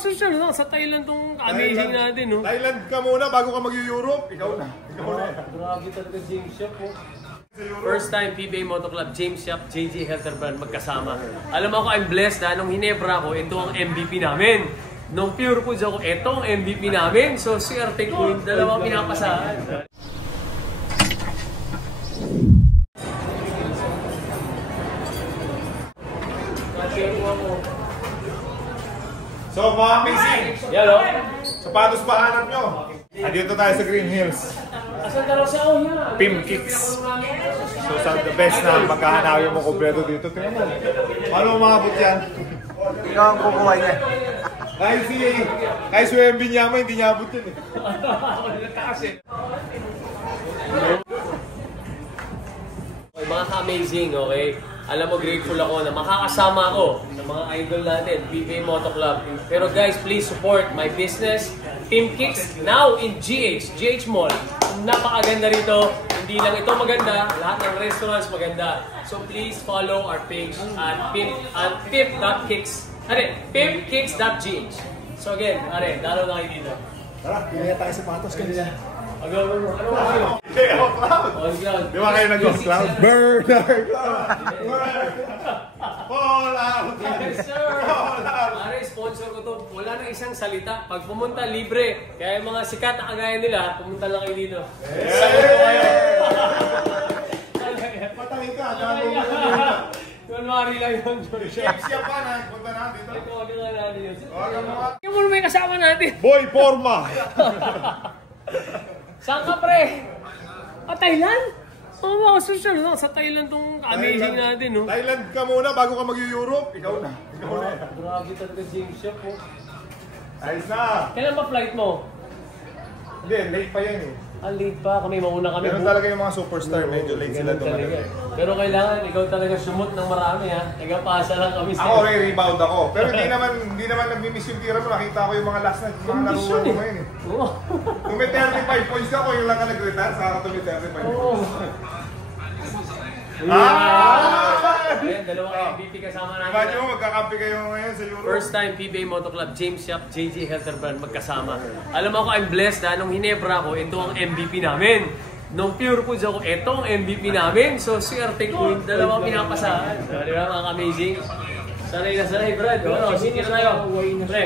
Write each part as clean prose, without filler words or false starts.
sosyal lang. Sa Thailand tong amazing natin, no? Thailand ka muna bago ka mag-Europe. Ikaw na. Grabe talaga James Shop, oh. First time PBA Moto Club, James Shop, JJ Helterbrand magkasama. Alam mo ako, I'm blessed na nung Hinebra ako, ito ang MVP namin. Nung Pure Foods ako, ito ang MVP namin. So, swerte ko yung dalawang pinapasahan. So, mga amazing. Hello. Sapatos ba hanap nyo? Dito tayo sa Green Hills. Asan ka raw siya? Oh, yan. Pim Kicks. So, the best na pagkahanapin mo kompleto dito. Tingnan mo. Paano umabot yan? Ikaw ang kukuha niya. Kahit si UMB niya mo, hindi niya abot yun eh. Mga ka-amazing, okay? Alam mo, grateful ako na makakasama ako ng mga idol natin, PBA Moto Club. Pero guys, please support my business, Pim Kicks, now in GH Mall. Napakaganda rito. Hindi lang ito maganda, lahat ng restaurants maganda. So please follow our page at pimkicks. Pimkicks.gh. So again, dalaw na kayo dito. Tara, pinaya tayo sapatos kanina. Ano ba? Di ba kayo nag-cloud? Bernard Cloud! Fall out! Yes, sir! Pare, sponsor ko to. Wala na isang salita. Pag pumunta, libre. Kaya yung mga sikat na kagaya nila, pumunta lang kayo dito. Sagot ko kayo. Patangin ka! Kunwari lang yun, George. Siya pa na, punta natin dito. Ito, wag nga natin yun. Wag mo nga. Yung muna may kasama natin. Boy Forma! Saan ka, pre? Thailand? Oo, mga social lang. Sa Thailand tong amazing natin, no? Thailand ka muna bago ka mag-Europe. Ikaw na. Grabe talaga James Shop, oh. Ayos na. Kailan ba flight mo? Hindi, late pa yan eh. Late pa. Kami, mauna kami. Meron talaga yung mga superstar, medyo late sila dumating. Pero kailangan, ikaw talaga sumot ng marami, ha? Nagpasa lang kami sa... Ako, rebound ako. Pero hindi naman nag-miss yung tira mo. Nakita ko yung mga last na mga laro mo ngayon eh. Oo. Kung may 35 points ako, yung lang ka nag-retire, saka ka may 35 points. Ayan, dalawang MVP kasama namin. Imagine mo, magkakampi kayo ngayon sa Euro. First time PBA Moto Club, James Shop, JJ Helterbrand magkasama. Alam mo ako, I'm blessed na nung Hinebra ako, ito ang MVP namin. Nung Pure Foods ako, ito ang MVP namin. So, swerte ko yung dalawang pinapasahan. So, di ba mga amazing? Sanay na sanay, Brad. Sige na tayo. Pre.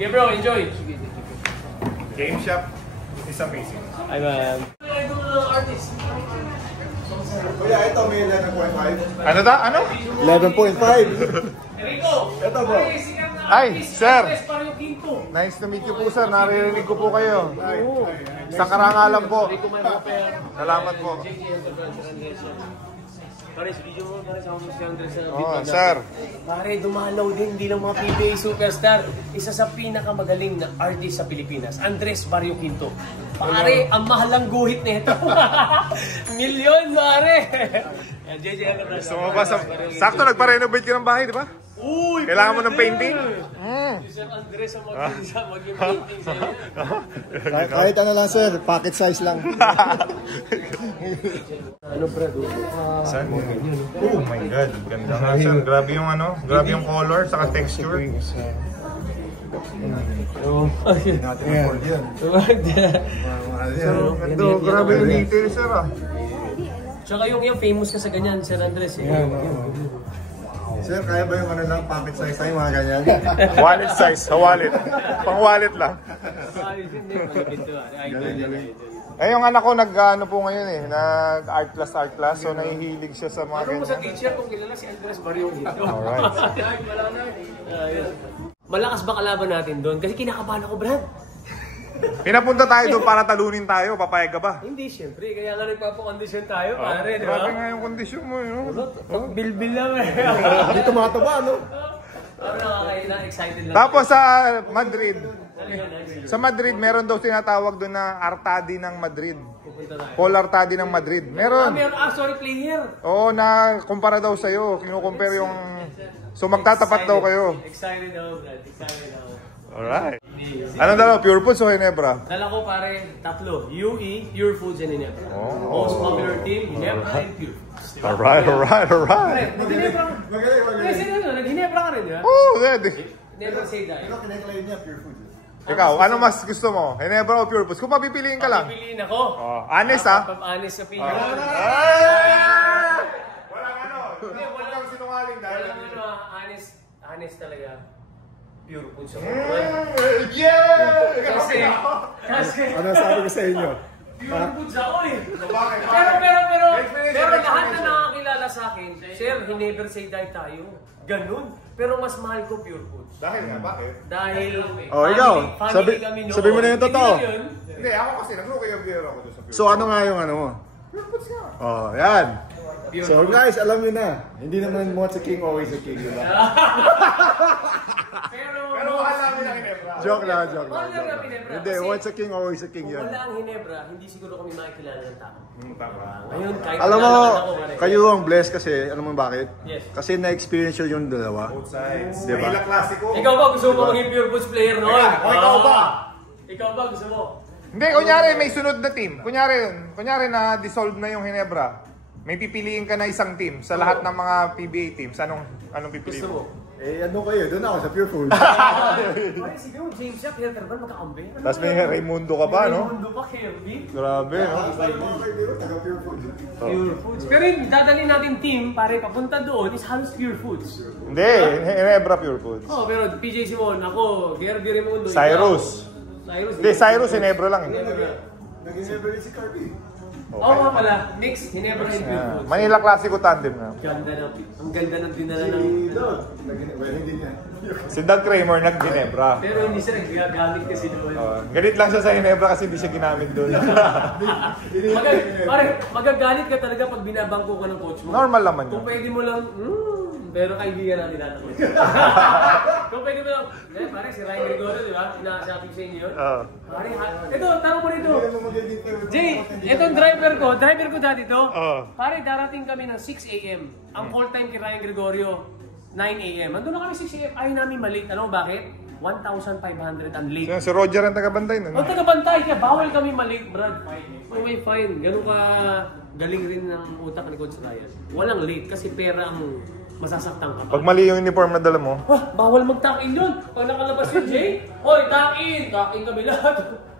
Okay, bro, enjoy. Game shop is amazing. Ay, man. Idol ng artist. Kuya, ito may 11.5. Ano ta? Ano? 11.5. Enrico! Ito bro. Ay, sir. Quinto. Nice to meet you po, sir. Naririnig ko po kayo. Isang karangalan po. Salamat po. Pare, video mo, pare, sama mo si Andres sa Oh, sir. Pare, dumalaw din ng mga PBA superstar. Isa sa pinakamagaling na artist sa Pilipinas, Andres Barrio Quinto. Pare, ang mahalang guhit nito. Milyon, pare. JJ, Sakto, nagpa-renovate ka ng bahay, di ba? Uy, kailangan mo ng painting? Si Sir Andres ang mag-painting sa'yo. Kahit ano lang sir, pocket size lang. Ano, Brad? Saan? Oh my God, ganda nga, sir. Grabe yung grabe yung color, saka texture. Grabe yung detail, sir. Tsaka yung famous ka sa ganyan, Sir Andres. Sir, kaya ba yung lang, pocket size tayo, mga ganyan? Wallet size, sa wallet. Pang wallet lang. Eh, yung anak ko nag-ano po ngayon eh, nag-art class, so nahihilig siya sa mga ganyan. Ano mo sa ganyan. teacher kung kilala si Andres Barrio dito? Alright. Malakas ba kalaban natin doon? Kasi kinakabahan ako, Brad. Pinapunta tayo doon para talunin tayo, papayag ka ba? Hindi, syempre. Kaya nga nagpapakondisyon tayo, pare, di ba? Grabe nga yung kondisyon mo, Bilbil lang eh. Hindi tumataba, no? Excited lang. Tapos sa Madrid, meron daw tinatawag doon na Artadi ng Madrid. Paul Artadi ng Madrid. Meron. Sorry, player. Oo, na kumpara daw sa'yo. Kinukumpare yung... So magtatapat daw kayo. Excited daw, Brad. Excited daw. Alright. Anong dalawa? Pure Foods o Hinebra? Dala ko pare, tatlo. UE, Pure Foods, and Hinebra. Most popular team, Hinebra and Pure Foods. Alright. Nag-Hinebra ka rin, di ba? Oo, Never say die. Pero kinaklaim niya pure food. Ikaw, ano mas gusto mo? Ginebra o Pure Foods? Kung papipiliin ka lang. Pipiliin ako. Oh, honest ha? Honest opinion. Walang ano. Walang sinungaling dahil. Walang ano, honest talaga. Pure Foods ako. Yeah! Kasi, Ano sabi ko sa inyo? Pure Foods ako eh. Bakit? Pero lahat na nakakilala sa akin, Sir, never say die tayo. Ganun. Pero mas mahal ko Pure Foods. Dahil nga, bakit? Dahil Oh, ikaw, family kami noon. sabi mo na yung totoo. Hindi na yun. Hindi, ako kasi nag-rookie of the year ako doon sa Pure So ano nga yung ano mo? Pure Foods nga. Oh, yan. Pure So Foods. guys, alam niyo na. Hindi naman once a king, always a king, diba? Pero mahal namin ang Ginebra. Joke lang, joke Mahal lang. lang ang Ginebra. Hindi, Kasi once a king, always a king kung yun. wala ang Ginebra, hindi siguro kami makikilala ng tao. Tama. Ngayon, kahit Alam mo, kilala ako, pare. kayo ang blessed kasi, alam mo bakit? Yes. Kasi na-experience yun yung dalawa. Both sides. Diba? Mahila klasiko. Ikaw ba gusto mo maging Pure Foods player noon? O ikaw ba? Ikaw ba gusto mo? Hindi, kunyari may sunod na team. Kunyari na dissolve na yung Ginebra. May pipiliin ka na isang team sa lahat ng mga PBA teams. Anong pipiliin Gusto mo? mo? Eh, ano kayo? Doon ako sa Pure Food. Pare, sige mo, James Yap, Herterban, magkakambi. Tapos may Raimundo ka pa, no? Mundo pa, Kirby. Grabe, no? Taga Pure Food. Pure Foods. Pero yung dadalhin natin team, pare, papunta doon is halos Pure Foods. Hindi, Ginebra Pure Foods. Oh, pero PJ Simon, ako, Gerby Raimundo. Cyrus. Cyrus. Hindi, Cyrus, Ginebra lang eh. Nag-never si Carby. Oo nga pala, mix, Ginebra and Pure Foods. Manila Classico tandem na. Ang ganda ng dinala ng... Well, hindi niya. Si Doug Kramer nag-Ginebra. Pero hindi siya nagagamit kasi doon. Galit lang siya sa Ginebra kasi hindi siya ginamit doon. Magagalit ka talaga pag binabangko ka ng coach mo. Normal naman yun. Kung pwede mo lang, pero kaibigan natin natin. Kung pwede mo lang, pare si Ryan Gregorio, di ba? Inasabi sa inyo yun. Pare, ito, tanong mo rito. Jay, itong driver ko dati to. Pare, darating kami ng 6 a.m. Ang call time kay Ryan Gregorio, 9 a.m. Andun na kami 6 a.m. Ayaw namin malate. Ano, bakit? 1,500 ang late. Si Roger ang tagabantay nun. O taga-bantay, kaya bawal kami malate, Brad. Oh, may fine. Ganun ka galing rin ng utak ni Coach Ryan. Walang late kasi pera ang masasaktan ka pa. Pag mali yung uniform na dala mo, Bawal mag-tuck-in yun. Pag nakalabas yun, Jay, hoy, tuck-in! Tuck-in kami lahat.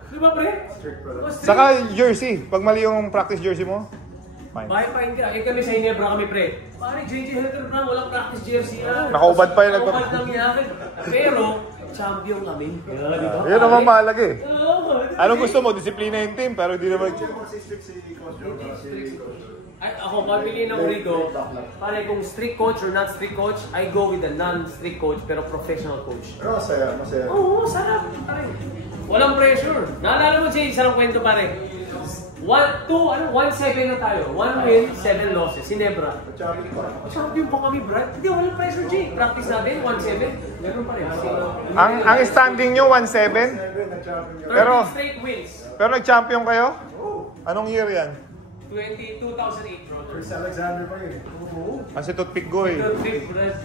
Di ba, pre? Strict. saka jersey. Pag mali yung practice jersey mo, fine. Fine ka. Eh kami sa Ginebra kami, pre. Pare, JJ Hildebrand, walang practice jersey yan. Nakaubad pa yun. Nakaubad lang yan. Pero, champion kami. Yeah, di ba? Yun naman mahalaga eh. Oo. Anong gusto mo? Disiplina yung team, pero di naman... Ay, ako, pagpiliin ng Rigo, pare kung strict coach or not strict coach, I go with the non-strict coach pero professional coach. Pero masaya, masaya. Oo, sarap. Pare. Walang pressure. Naalala mo, Jay, isang kwento pare. 1-7 na tayo. 1 win, 7 losses. Ginebra. Champion pa kami, Brad. Hindi, walang pressure, Jay. Practice natin, 1-7. Ganun pa rin. Ang standing nyo, 1-7. 13 Pero- straight wins. Pero nag-champion kayo? Anong year yan? 2008, bro. Chris Alexander pa yun. Kasi Toothpick Goy. Good pick, Brad.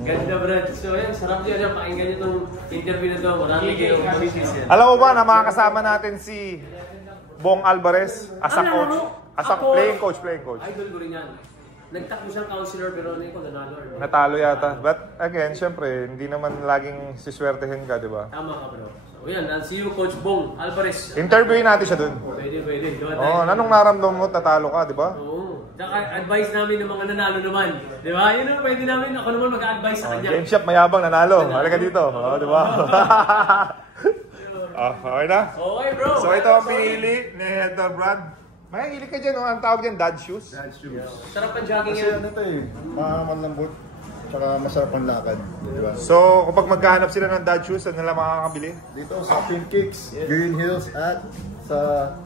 Ganda, Brad. So, yan. Sarap niya. Pakinggan niyo itong interview na ito. Marami kayong mamisis yan. Alam mo ba na makakasama natin si Bong Alvarez as a coach? As a playing coach. Idol ko rin yan. Nagtakbo siyang counselor pero ano ko nanalo. Natalo yata. But again, syempre, hindi naman laging siswertehin ka, di ba? Tama ka, bro. So, yan. I'll see you, Coach Bong Alvarez. Interviewin natin siya dun. Pwede. Oh, anong naramdaman mo? Natalo ka, di ba? Oo. Tsaka advice namin ng mga nanalo naman. Di ba? Yun ang pwede namin. Ako naman mag-advise sa kanya. Game shop, mayabang, nanalo. Halika dito. Oh, di ba? Okay na? Okay, bro. So ito ang pinili ni Head Brad. May hilig ka dyan, no? Ang tawag dyan, dad shoes. Dad shoes. Sarap ang jogging Kasi yan. ano to eh, malambot. Tsaka masarap ang lakad. Diba? So, kapag maghahanap sila ng dad shoes, saan nila makakabili? Dito sa Pink Kicks, Green Hills at sa...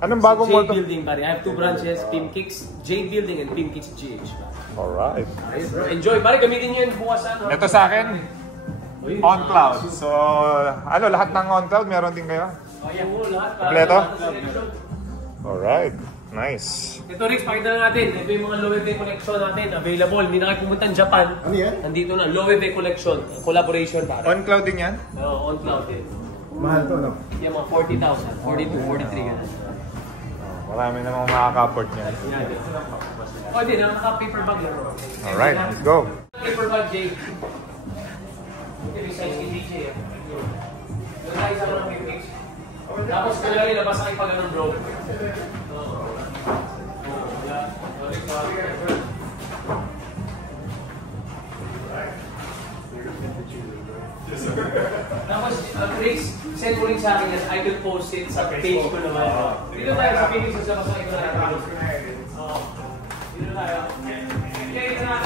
Anong bagong mall J to? Building, pare. I have 2 branches. Pim Kicks, J Building and Pim Kicks GH. Alright. Ayun, bro. Enjoy. Pare, gamitin niyo yan bukas ano. Ito sa akin, On Cloud. So, ano, lahat ng On Cloud, meron din kayo? Ayan mo lahat. Kompleto? Alright. Nice. Ito, Rix, pakita na natin. Ito yung mga Loewe collection natin. Available. Hindi na kayo pumunta ng Japan. Ano yan? Nandito na. Loewe collection. Collaboration, pare. On Cloud din yan? On cloud din. Mahal to, no? Yan mga 40,000. 42, 43 ganun. Marami namang makaka-afford niya. Yan. O, di na. Naka-paper bag lang. Alright, let's go. Paper bag, Jay. Ito yung size ni DJ. siya eh. Doon tayo sa mga pim kicks. Tapos kung lang ilabas ang pag ganun bro. Tapos, Chris, send mo rin sa akin yan. I will post it sa page ko naman. Dito tayo sa page sa basa ito na natin. Dito tayo. Okay, ito na.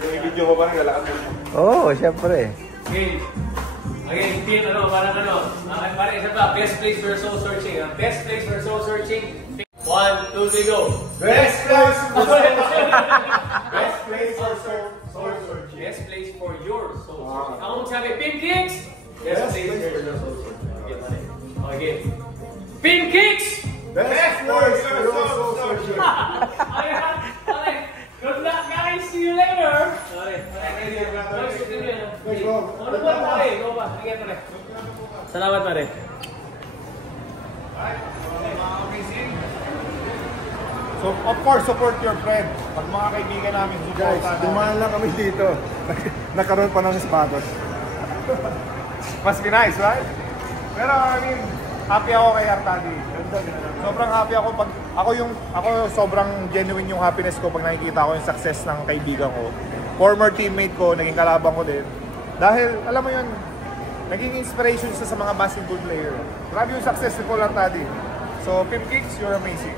I-video mo ba ng lalakad mo? Oo, syempre. Okay. Again, team, parang parang isa pa, best place for soul searching. Best place for soul searching. 1, 2, 3, go. Best place for Best place for soul searching. Best place for your soul searching. Ako magsabi, Pim Kicks! Best place for your soul searching. Okay. Pim Kicks! Best place for soul searching. Okay. Good luck guys! See you later! Okay. Salamat pare. So, of course, support your friend. Pag mga kaibigan namin, support Guys, dumaan lang kami dito. Nakaroon pa ng espatos. Must be nice, right? Pero, I mean, happy ako kay Artadi. Sobrang happy ako pag ako sobrang genuine yung happiness ko pag nakikita ko yung success ng kaibigan ko. Former teammate ko, naging kalaban ko din. Dahil, alam mo yun, naging inspiration siya sa mga basketball player. Grabe yung success ni Paul Artadi. So, Pim Kicks, you're amazing.